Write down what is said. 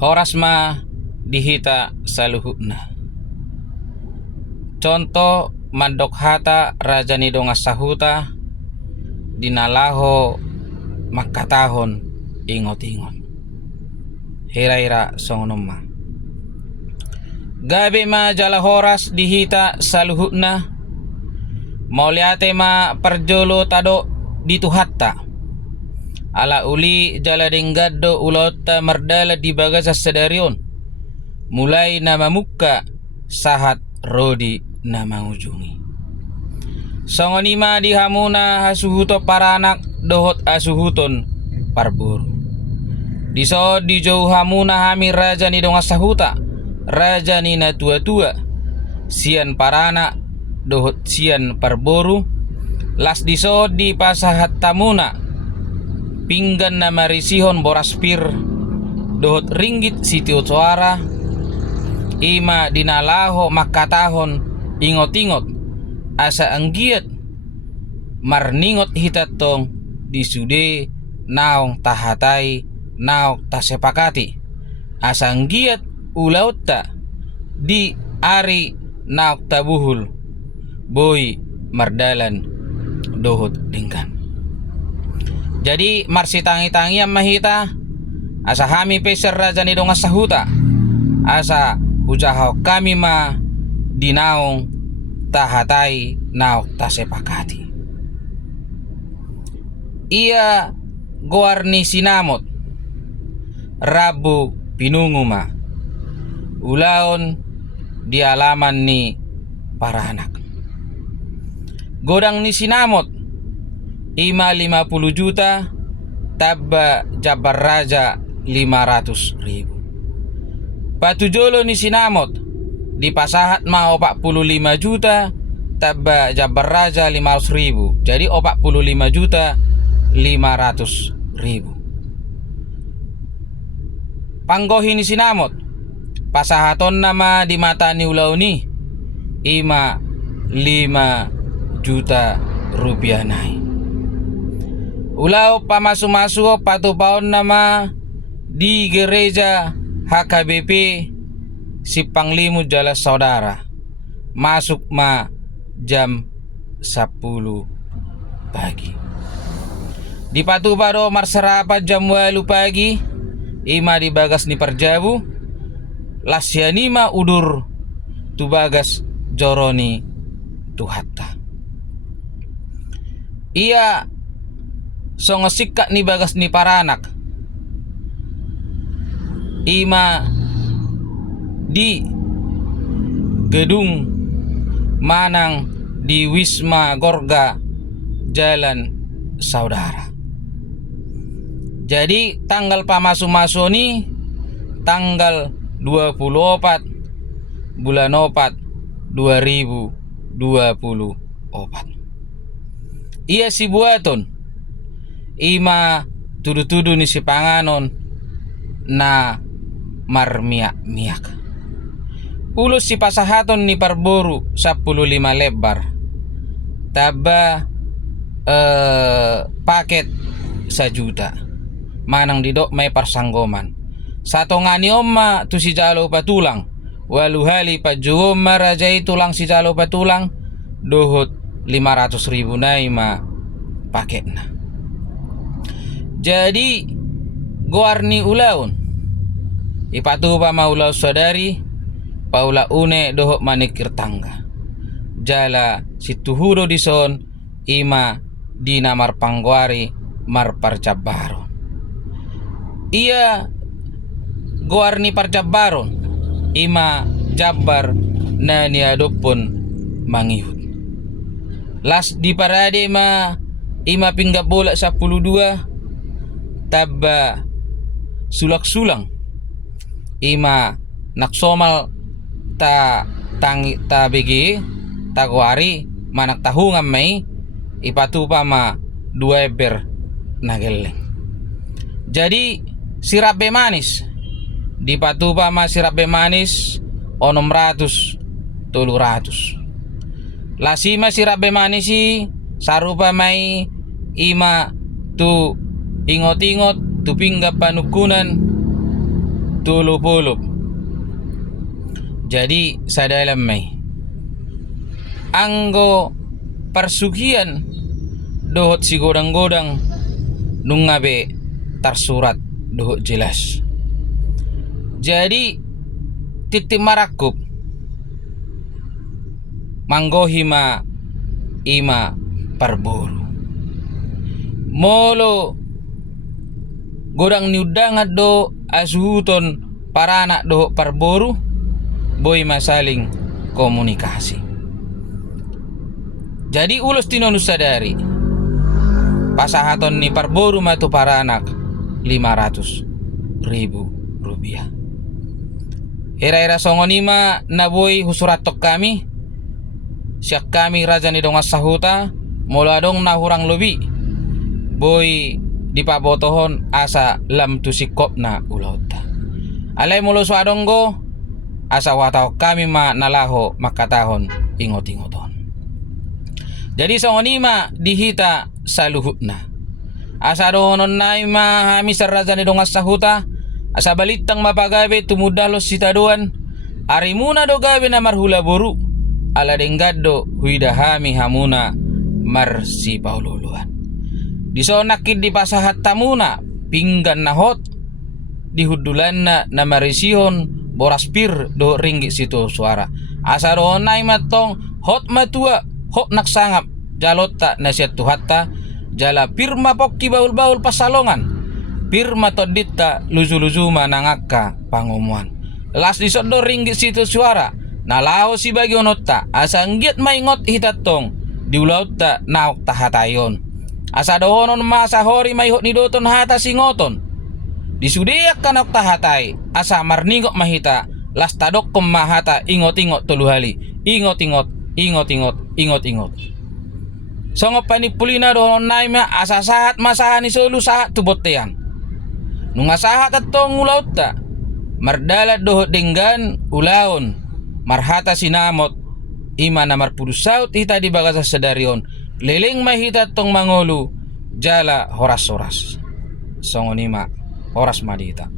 Horas ma dihita saluhutna. Contoh mandok hata raja ni donga sahuta dinalaho makatahon ingot-ingot. Hira-hira songonoma. Gabi ma jala horas dihita saluhutna. Mauliate ma perjolo tado dituhatta. Ala uli jala denggaddo ulota mardala di bagasa sedarion. Mulai nama muka sahat rodi nama ujungi. Songonima dihamuna hasuhuto paranak dohot asuhuton parburu. Diso di jauh hamuna hamir raja ni donga sahuta. Raja ni na tua-tua. Sian paranak dohot sian parburu. Las diso di pasahat tamuna. Pinggan nama risihon boraspir dohot ringgit siti utsuara. Ima dinalaho makatahon ingot-ingot asa anggiat marningot hitatong disude naong tahatai naok tasepakati asa anggiat ulautta di ari naok tabuhul boy mardalan dohot dengkan. Jadi marsi tangi-tangi yang mahita asa hami peser raja ni donga sahuta asa ujahaw kami ma dinaong tahatai naok tasepakati. Ia goarni sinamot Rabu pinunguma ulaon di alaman ni para anak. Godang ni sinamot ima 50 juta tabba jabar raja 500.000. Patujolo ni sinamot di pasahat ma 45 juta tabba jabar raja 500.000. Jadi 45 juta 500.000. Panggohi ni sinamot pasahaton nama di mata ni ulau ni ima 5 juta rupiah nai. Ulau pamasu-masu patupaon nama di gereja HKBP si Panglimu Jala Saudara. Masuk ma jam 10 pagi. Di patupado marsarapat jam 8 pagi. Ima di bagas ni Parjabu. Lasyanima udur tu bagas joroni tuhatta. Ia songosikka ni bagas ni paranak ima di gedung manang di Wisma Gorga Jalan Saudara. Jadi tanggal pamasu-masu ni tanggal 24 bulan 4 2024. Ia si buaton ima tudu-tudu ni si panganon na marmiak-miak. Ulos si pasahaton ni parboru 15 lebar. Taba paket 1 juta. Manang didok may parsanggoman. Sato nga ni omma tu si jalo patulang. Waluhali pa juomma rajay tulang si jalo patulang. Dohot 500.000 na ima paket na. Jadi goarni ulaun ipatuba maulaw saudari paula une dohok manikir tangga jala situhuro dison ima dina marpangguari marparjabaron. Ia goarni parjabaron ima jabar na niadopon mangihut. Las di parade ma ima pinggap bola 12 tabba sulak-sulang ima naksomal ta tangi ta begi taguari manak tahungan may ipatupa ma 2 ber nageleng. Jadi sirabe manis dipatupa ma sirabe manis 600 300. Lasima sirabe manis si sarupa may ima tu ingot-ingot tupingga panukunan tulupulup. Jadi sadalam may anggo persugian dohot si godang-godang nungabe tersurat dohot jelas. Jadi titi marakup manggohima ima parboru molo godang niudangat do asuhuton para anak do parboru boy masaling komunikasi. Jadi ulos tinonus sadari pasahaton ni parboru matu para anak 500.000 rupiah. Era-era songonima na boy husuratok kami siak kami raja ni dongas sahuta moladong na hurang lobi boy dipabotohon asa lam tusikop na ulauta. Alay mulo suadonggo asa wataw kami ma nalaho makatahon ingot-ingoton. Jadi songonima dihita saluhutna asa dohonon na ima hamisar raja ni dongas sahuta asa balitang mapagabe tumudalos sitaduan arimuna do gabe na marhula boru ala denggado huidahami hamuna marsi paululuan. Disonakid di pasahat tamuna pinggan nahot dihudulan na marisihon boraspir do ringgit situ suara asa doonay matong hot matua hot naksangap jalota na siya tuhatta jala pirma pokki baul-baul pasalongan pirma todita luzu-luzuma nangaka pangumuan las disodo ringgit situ suara nalaho si bagionota asa ngiat maingot hitatong diulauta naok tahatayon asa dohonon masa hori maihot ni doton hata singoton disudiak kanok tahatai asa marningok mahita las tadok mahata ingot-ingot tuluhali ingot-ingot songop panipulina dohonon naima asa sahat masahani solu sahat tubotean nunga sahat atong ulauta mardalat dohot denggan ulaon marhata sinamot ima na marpudusaut hita di bagasa sedarion leleng mahita tong mangolu jala horas-horas songonima horas madita.